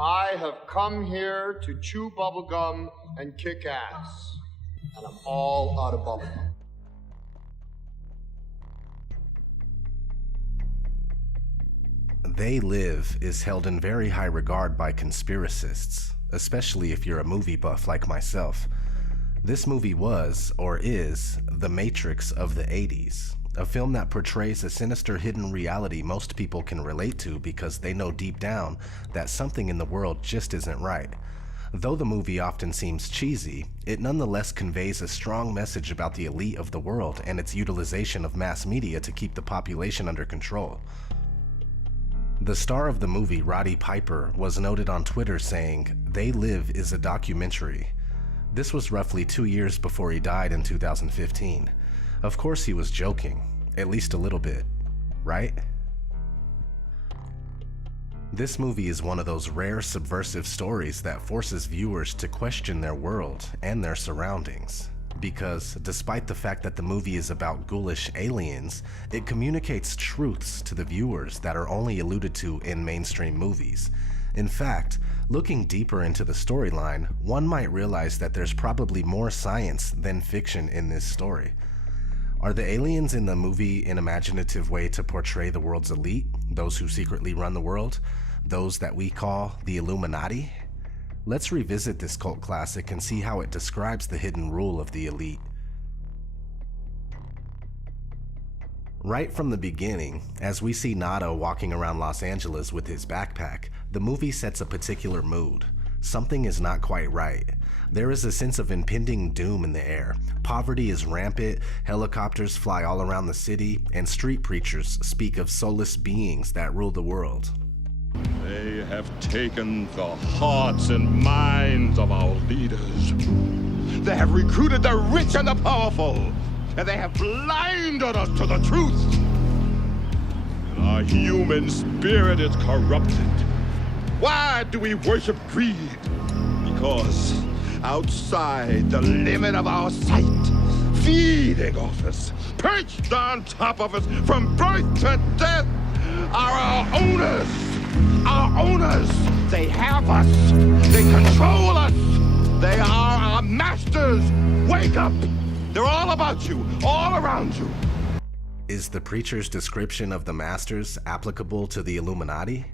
I have come here to chew bubblegum and kick ass. And I'm all out of bubblegum. They Live is held in very high regard by conspiracists, especially if you're a movie buff like myself. This movie was, or is, The Matrix of the 80s, a film that portrays a sinister hidden reality most people can relate to because they know deep down that something in the world just isn't right. Though the movie often seems cheesy, it nonetheless conveys a strong message about the elite of the world and its utilization of mass media to keep the population under control. The star of the movie, Roddy Piper, was noted on Twitter saying, "They Live is a documentary." This was roughly 2 years before he died in 2015. Of course he was joking, at least a little bit, right? This movie is one of those rare subversive stories that forces viewers to question their world and their surroundings. Because despite the fact that the movie is about ghoulish aliens, it communicates truths to the viewers that are only alluded to in mainstream movies. In fact, looking deeper into the storyline, one might realize that there's probably more science than fiction in this story. Are the aliens in the movie an imaginative way to portray the world's elite, those who secretly run the world, those that we call the Illuminati? Let's revisit this cult classic and see how it describes the hidden rule of the elite. Right from the beginning, as we see Nada walking around Los Angeles with his backpack, the movie sets a particular mood. Something is not quite right. There is a sense of impending doom in the air. Poverty is rampant, helicopters fly all around the city, and street preachers speak of soulless beings that rule the world. They have taken the hearts and minds of our leaders. They have recruited the rich and the powerful, and they have blinded us to the truth. Our human spirit is corrupted. Why do we worship greed? Because outside the limit of our sight, feeding off us, perched on top of us from birth to death, are our owners. Our owners, they have us, they control us, they are our masters. Wake up, they're all about you, all around you. Is the preacher's description of the masters applicable to the Illuminati?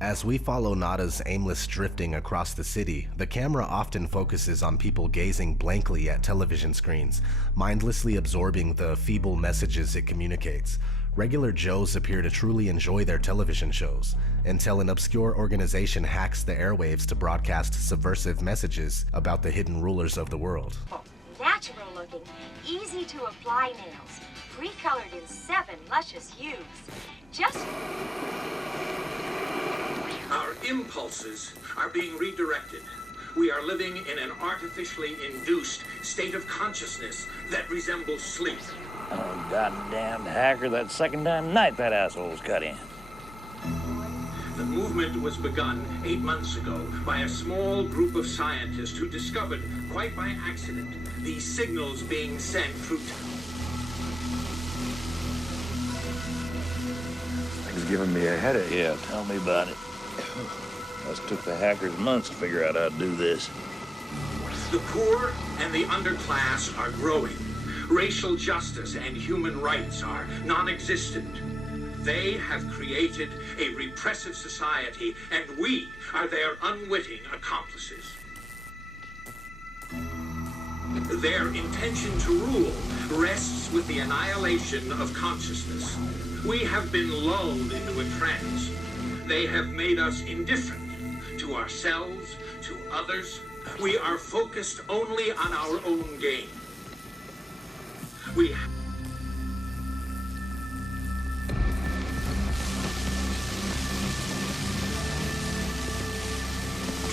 As we follow Nada's aimless drifting across the city, the camera often focuses on people gazing blankly at television screens, mindlessly absorbing the feeble messages it communicates. Regular Joes appear to truly enjoy their television shows, until an obscure organization hacks the airwaves to broadcast subversive messages about the hidden rulers of the world. Natural looking, easy to apply nails, pre-colored in 7 luscious hues. Just... Our impulses are being redirected. We are living in an artificially induced state of consciousness that resembles sleep. Oh, goddamn hacker, that second time tonight that asshole's cut in. The movement was begun 8 months ago by a small group of scientists who discovered, quite by accident, these signals being sent through... Thing's giving me a headache. Yeah, tell me about it. Must took the hackers months to figure out how to do this. The poor and the underclass are growing. Racial justice and human rights are non-existent. They have created a repressive society, and we are their unwitting accomplices. Their intention to rule rests with the annihilation of consciousness. We have been lulled into a trance. They have made us indifferent to ourselves, to others. We are focused only on our own gain.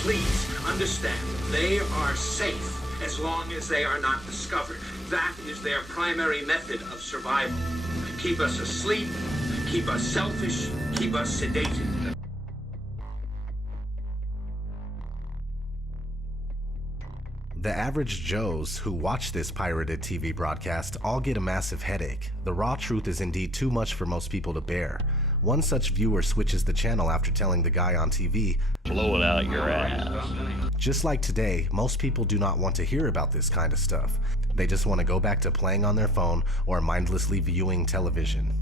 Please understand, they are safe as long as they are not discovered. That is their primary method of survival. Keep us asleep, keep us selfish, keep us sedated. The average Joes who watch this pirated TV broadcast all get a massive headache. The raw truth is indeed too much for most people to bear. One such viewer switches the channel after telling the guy on TV, blow it out your ass. Just like today, most people do not want to hear about this kind of stuff. They just want to go back to playing on their phone or mindlessly viewing television.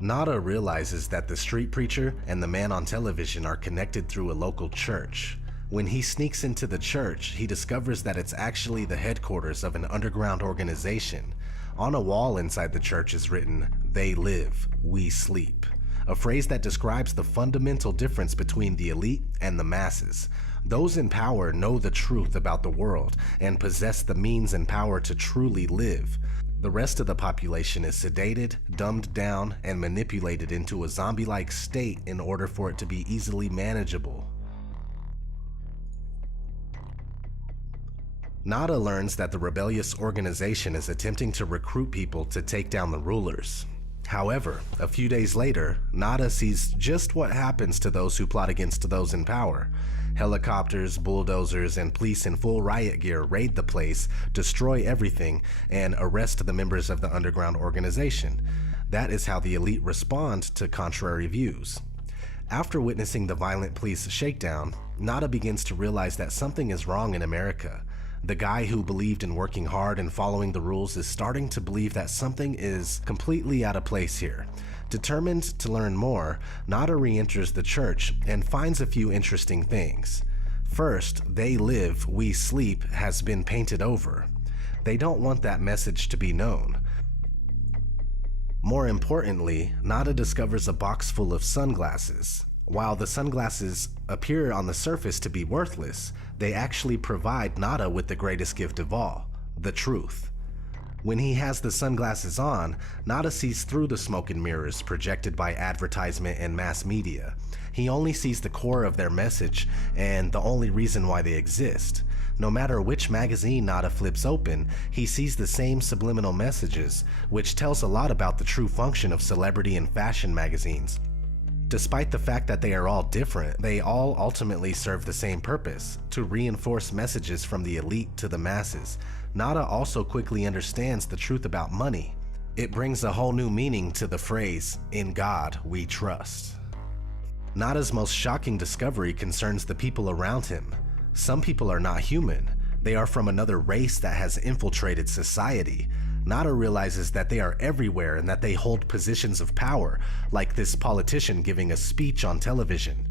Nada realizes that the street preacher and the man on television are connected through a local church. When he sneaks into the church, he discovers that it's actually the headquarters of an underground organization. On a wall inside the church is written, "They live, we sleep," a phrase that describes the fundamental difference between the elite and the masses. Those in power know the truth about the world and possess the means and power to truly live. The rest of the population is sedated, dumbed down, and manipulated into a zombie-like state in order for it to be easily manageable. Nada learns that the rebellious organization is attempting to recruit people to take down the rulers. However, a few days later, Nada sees just what happens to those who plot against those in power. Helicopters, bulldozers, and police in full riot gear raid the place, destroy everything, and arrest the members of the underground organization. That is how the elite respond to contrary views. After witnessing the violent police shakedown, Nada begins to realize that something is wrong in America. The guy who believed in working hard and following the rules is starting to believe that something is completely out of place here. Determined to learn more, Nada re-enters the church and finds a few interesting things. First, "They live, we sleep" has been painted over. They don't want that message to be known. More importantly, Nada discovers a box full of sunglasses. While the sunglasses appear on the surface to be worthless, they actually provide Nada with the greatest gift of all, the truth. When he has the sunglasses on, Nada sees through the smoke and mirrors projected by advertisement and mass media. He only sees the core of their message and the only reason why they exist. No matter which magazine Nada flips open, he sees the same subliminal messages, which tells a lot about the true function of celebrity and fashion magazines. Despite the fact that they are all different, they all ultimately serve the same purpose, to reinforce messages from the elite to the masses. Nada also quickly understands the truth about money. It brings a whole new meaning to the phrase, "In God we trust." Nada's most shocking discovery concerns the people around him. Some people are not human. They are from another race that has infiltrated society. Nada realizes that they are everywhere and that they hold positions of power, like this politician giving a speech on television.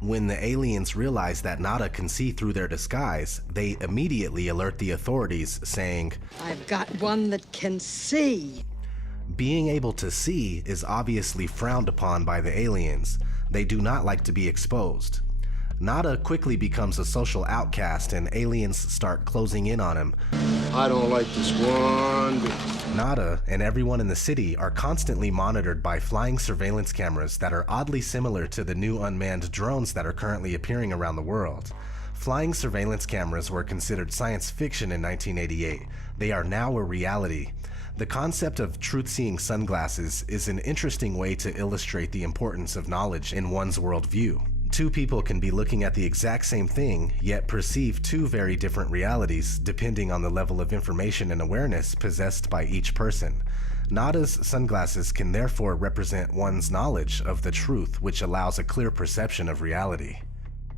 When the aliens realize that Nada can see through their disguise, they immediately alert the authorities, saying, "I've got one that can see." Being able to see is obviously frowned upon by the aliens. They do not like to be exposed. Nada quickly becomes a social outcast and aliens start closing in on him. I don't like this one bit. Nada and everyone in the city are constantly monitored by flying surveillance cameras that are oddly similar to the new unmanned drones that are currently appearing around the world. Flying surveillance cameras were considered science fiction in 1988. They are now a reality. The concept of truth-seeing sunglasses is an interesting way to illustrate the importance of knowledge in one's worldview. Two people can be looking at the exact same thing, yet perceive two very different realities depending on the level of information and awareness possessed by each person. Nada's sunglasses can therefore represent one's knowledge of the truth, which allows a clear perception of reality.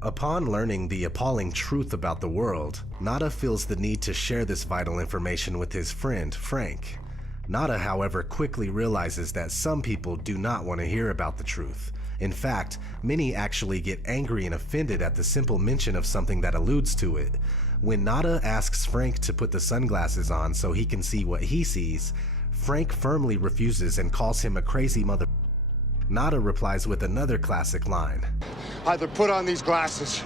Upon learning the appalling truth about the world, Nada feels the need to share this vital information with his friend, Frank. Nada, however, quickly realizes that some people do not want to hear about the truth. In fact, many actually get angry and offended at the simple mention of something that alludes to it. When Nada asks Frank to put the sunglasses on so he can see what he sees, Frank firmly refuses and calls him a crazy mother. Nada replies with another classic line. Either put on these glasses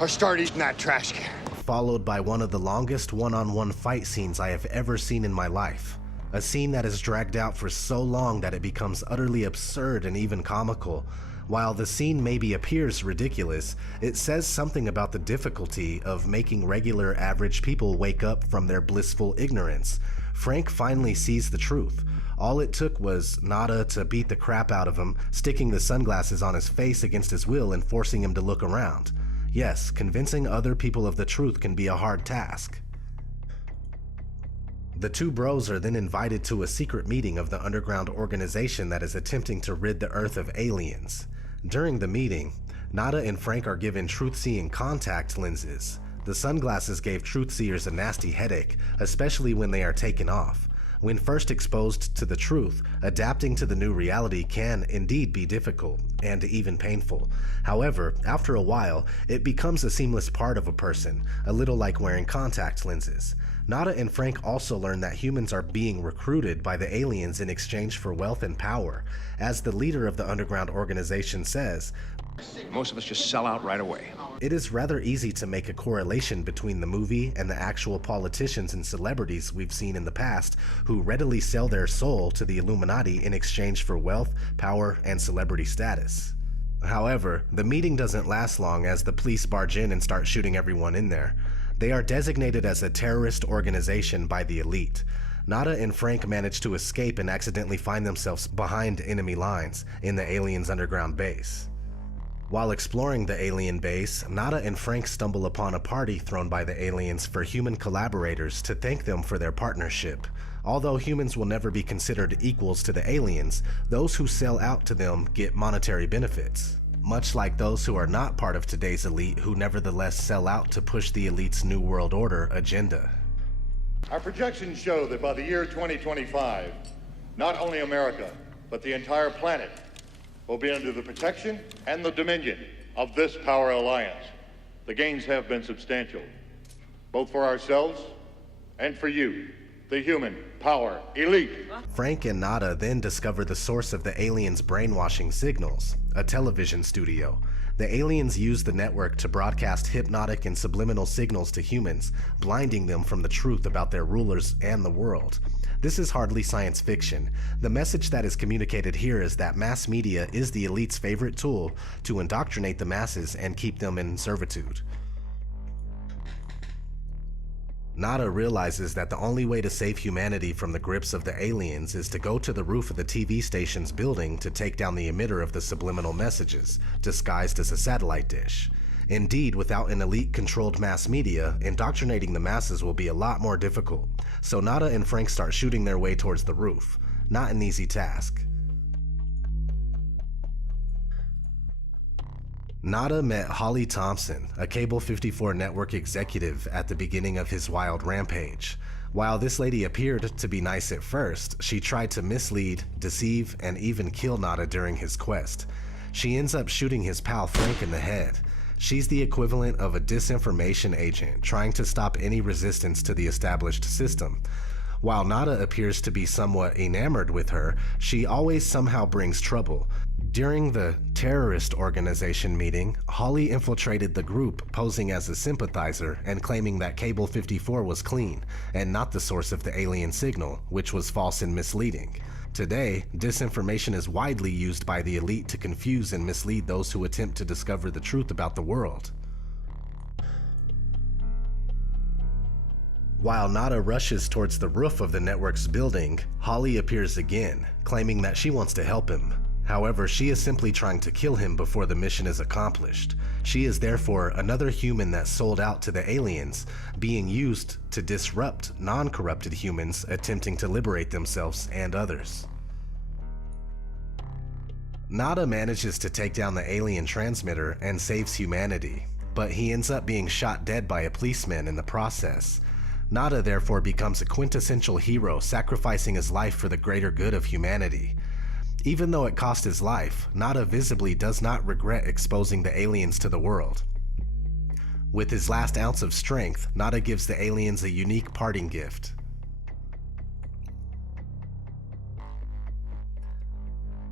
or start eating that trash can. Followed by one of the longest one-on-one fight scenes I have ever seen in my life. A scene that is dragged out for so long that it becomes utterly absurd and even comical. While the scene maybe appears ridiculous, it says something about the difficulty of making regular average people wake up from their blissful ignorance. Frank finally sees the truth. All it took was Nada to beat the crap out of him, sticking the sunglasses on his face against his will and forcing him to look around. Yes, convincing other people of the truth can be a hard task. The two bros are then invited to a secret meeting of the underground organization that is attempting to rid the Earth of aliens. During the meeting, Nada and Frank are given truth-seeing contact lenses. The sunglasses gave truth-seers a nasty headache, especially when they are taken off. When first exposed to the truth, adapting to the new reality can indeed be difficult and even painful. However, after a while, it becomes a seamless part of a person, a little like wearing contact lenses. Nada and Frank also learn that humans are being recruited by the aliens in exchange for wealth and power. As the leader of the underground organization says, most of us just sell out right away. it is rather easy to make a correlation between the movie and the actual politicians and celebrities we've seen in the past who readily sell their soul to the Illuminati in exchange for wealth, power, and celebrity status. However, the meeting doesn't last long as the police barge in and start shooting everyone in there. They are designated as a terrorist organization by the elite. Nada and Frank manage to escape and accidentally find themselves behind enemy lines in the aliens' underground base. While exploring the alien base, Nada and Frank stumble upon a party thrown by the aliens for human collaborators to thank them for their partnership. Although humans will never be considered equals to the aliens, those who sell out to them get monetary benefits, much like those who are not part of today's elite who nevertheless sell out to push the elite's New World Order agenda. Our projections show that by the year 2025, not only America, but the entire planet will be under the protection and the dominion of this power alliance. The gains have been substantial, both for ourselves and for you, the human power elite. Frank and Nada then discover the source of the aliens' brainwashing signals, a television studio. The aliens use the network to broadcast hypnotic and subliminal signals to humans, blinding them from the truth about their rulers and the world. This is hardly science fiction. The message that is communicated here is that mass media is the elite's favorite tool to indoctrinate the masses and keep them in servitude. Nada realizes that the only way to save humanity from the grips of the aliens is to go to the roof of the TV station's building to take down the emitter of the subliminal messages, disguised as a satellite dish. Indeed, without an elite-controlled mass media, indoctrinating the masses will be a lot more difficult. So Nada and Frank start shooting their way towards the roof. Not an easy task. Nada met Holly Thompson, a Cable 54 network executive, at the beginning of his wild rampage. While this lady appeared to be nice at first, she tried to mislead, deceive, and even kill Nada during his quest. She ends up shooting his pal Frank in the head. She's the equivalent of a disinformation agent trying to stop any resistance to the established system. While Nada appears to be somewhat enamored with her, she always somehow brings trouble. During the terrorist organization meeting, Holly infiltrated the group posing as a sympathizer and claiming that Cable 54 was clean and not the source of the alien signal, which was false and misleading. Today, disinformation is widely used by the elite to confuse and mislead those who attempt to discover the truth about the world. While Nada rushes towards the roof of the network's building, Holly appears again, claiming that she wants to help him. However, she is simply trying to kill him before the mission is accomplished. She is therefore another human that sold out to the aliens, being used to disrupt non-corrupted humans attempting to liberate themselves and others. Nada manages to take down the alien transmitter and saves humanity, but he ends up being shot dead by a policeman in the process. Nada therefore becomes a quintessential hero, sacrificing his life for the greater good of humanity. Even though it cost his life, Nada visibly does not regret exposing the aliens to the world. With his last ounce of strength, Nada gives the aliens a unique parting gift.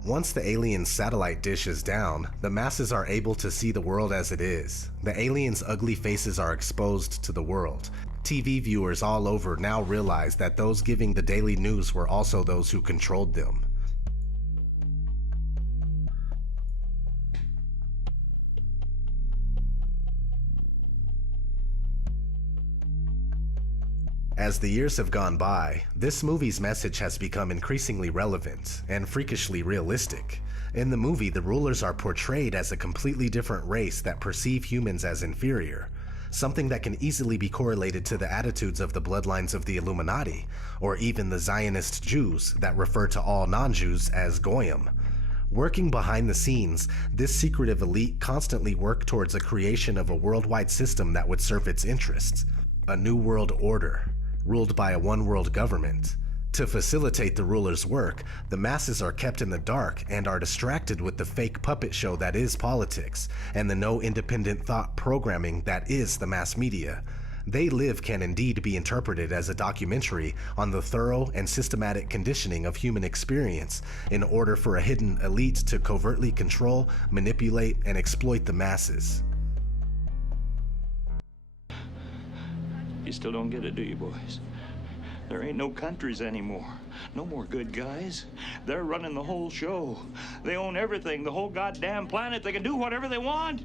Once the aliens' satellite dish is down, the masses are able to see the world as it is. The aliens' ugly faces are exposed to the world. TV viewers all over now realize that those giving the daily news were also those who controlled them. As the years have gone by, this movie's message has become increasingly relevant and freakishly realistic. In the movie, the rulers are portrayed as a completely different race that perceive humans as inferior, something that can easily be correlated to the attitudes of the bloodlines of the Illuminati, or even the Zionist Jews that refer to all non-Jews as Goyim. Working behind the scenes, this secretive elite constantly work towards a creation of a worldwide system that would serve its interests, a new world order, ruled by a one-world government. To facilitate the ruler's work, the masses are kept in the dark and are distracted with the fake puppet show that is politics, and the no independent thought programming that is the mass media. They Live can indeed be interpreted as a documentary on the thorough and systematic conditioning of human experience in order for a hidden elite to covertly control, manipulate, and exploit the masses. You still don't get it, do you, boys? There ain't no countries anymore. No more good guys. They're running the whole show. They own everything, the whole goddamn planet. They can do whatever they want.